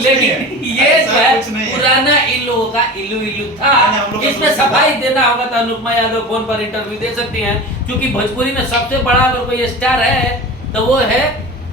लेकिन ये जो है पुराना इन लोगों का इल्लू इल्लू था। इसमें सफाई देना होगा तो अनुपमा यादव फोन पर इंटरव्यू दे सकती हैं, क्योंकि भोजपुरी में सबसे बड़ा अगर कोई स्टार है तो वो है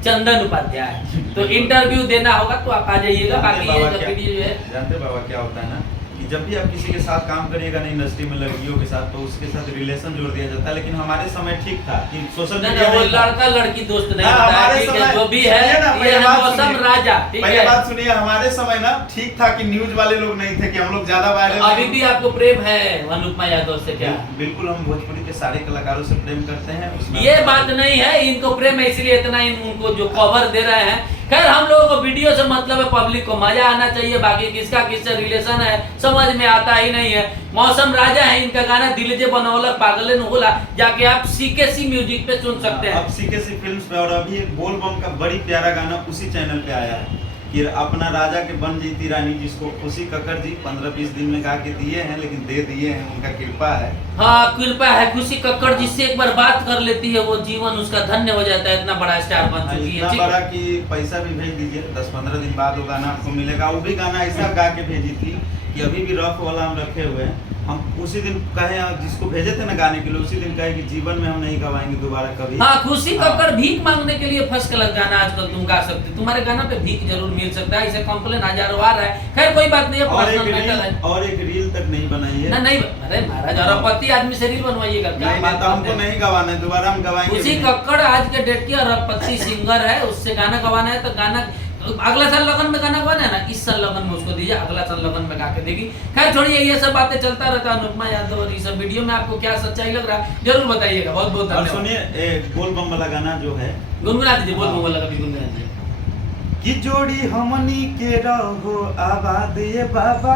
चंदन उपाध्याय। तो इंटरव्यू देना होगा तो आप आ जाइएगा। बाकी ये जो वीडियो जो है, जानते बाबा क्या होता है ना, कि जब भी आप किसी के साथ काम करिएगा ना इंडस्ट्री में लड़कियों के साथ, तो उसके साथ रिलेशन जोड़ दिया जाता है। लेकिन हमारे समय ठीक था कि सोशल मीडिया वो लड़का लड़की दोस्त नहीं होता है, जो भी है ये है मौसम राजा। पहले बात सुनिए, हमारे समय ना ठीक था कि न्यूज वाले लोग नहीं थे कि हम लोग ज्यादा वायरल। अभी भी आपको प्रेम है अनुपमा यादव से क्या? बिल्कुल, हम भोजपुरी के सारे कलाकारों से प्रेम करते हैं। उसमें ये बात नहीं है इनको प्रेम है इसलिए इतना उनको जो कवर दे रहे हैं। खैर हम लोगों को वीडियो से मतलब है पब्लिक को मजा आना चाहिए, बाकी किसका किससे रिलेशन है समझ में आता ही नहीं है। मौसम राजा है, इनका गाना दिल जे बनौलक पागले न होला जाके आप सीकेसी म्यूजिक पे सुन सकते हैं। अब सीकेसी फिल्म्स पे, और अभी एक बोल बम का बड़ी प्यारा गाना उसी चैनल पे आया है कि अपना राजा के बन जीती रानी, जिसको खुशी कक्कड़ जी 15-20 दिन में गा के दिए हैं, लेकिन दे दिए हैं, उनका कृपा है। हाँ कृपा है, खुशी कक्कड़ जिससे एक बार बात कर लेती है वो जीवन उसका धन्य हो जाता है। इतना बड़ा स्टार बन चुकी है, इतना बड़ा कि पैसा भी भेज दीजिए, 10-15 दिन बाद वो गाना आपको मिलेगा। वो भी गाना ऐसा गा के भेजी थी कि अभी भी रफ वाला हम रखे हुए हैं। हम उसी दिन कहे, जिसको भेजे थे ना गाने के लिए, उसी दिन कहे कि जीवन में हम नहीं गवाएंगे दोबारा कभी। हाँ खुशी कक्कड़ भीख मांगने के लिए फर्स्ट क्लास गाना आजकल तुम गा सकते, तुम्हारे गाना पे भीख जरूर मिल सकता है। इसे कंप्लेन हजारों आ रहा है। खैर कोई बात नहीं है, पर्सनल मैटर है। और एक रील तक नहीं बनाई है ना नहीं, अरे महाराज अरबपति आदमी से रील बनवाइएगा क्या? बात हमको नहीं गवाना है, दोबारा हम गवाएंगे। खुशी कक्कड़ आज के डेट की अरबपति सिंगर है, उससे गाना गवाना है तो गाना अगला साल लगन में गाना गवाना है ना, इस साल लगन में उसको दीजिए, अगला साल लगन में गा के देगी। खैर छोड़िए, ये सब बातें चलता रहता है अनुपमा यादव और ये सब वीडियो में आपको क्या सच्चाई लग रहा है जरूर बताइएगा। बहुत बहुत धन्यवाद। सुनिए बोल बम वाला गाना जो है गुनगुना दीजिए, बोल बम वाला कभी गुनगुना दीजिए। कि जोड़ी हमनी के रहो आबाद ये बाबा,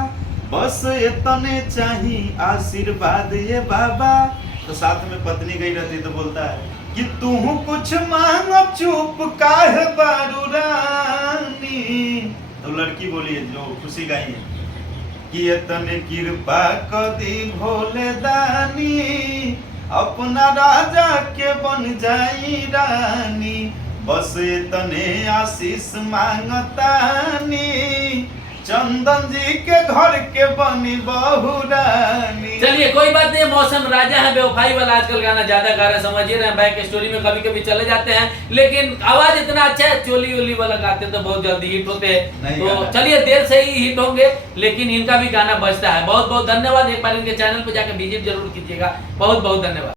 बस इतने चाहिए आशीर्वाद ये बाबा। तो साथ में पत्नी गई रहती तो बोलता है कि तू कुछ मांग चुप काहे बारू रानी। तो लड़की बोली है जो खुशी गाई है कि इतने कृपा कदी भोले दानी, अपना राजा के बन जाई रानी, बस इतने आशीष मांगतानी, चंदन जी के घर के बनी बहू रानी। चलिए कोई बात नहीं, मौसम राजा है, बेवफाई वाला आजकल गाना ज्यादा गा रहे, समझिए रहे, बैक स्टोरी में कभी कभी चले जाते हैं, लेकिन आवाज इतना अच्छा है, चोली ओली वाला गाते तो बहुत जल्दी हिट होते हैं। तो चलिए देर से ही हिट होंगे, लेकिन इनका भी गाना बजता है। बहुत बहुत धन्यवाद। एक बार इनके चैनल पे जाकर विजिट जरूर कीजिएगा। बहुत बहुत धन्यवाद।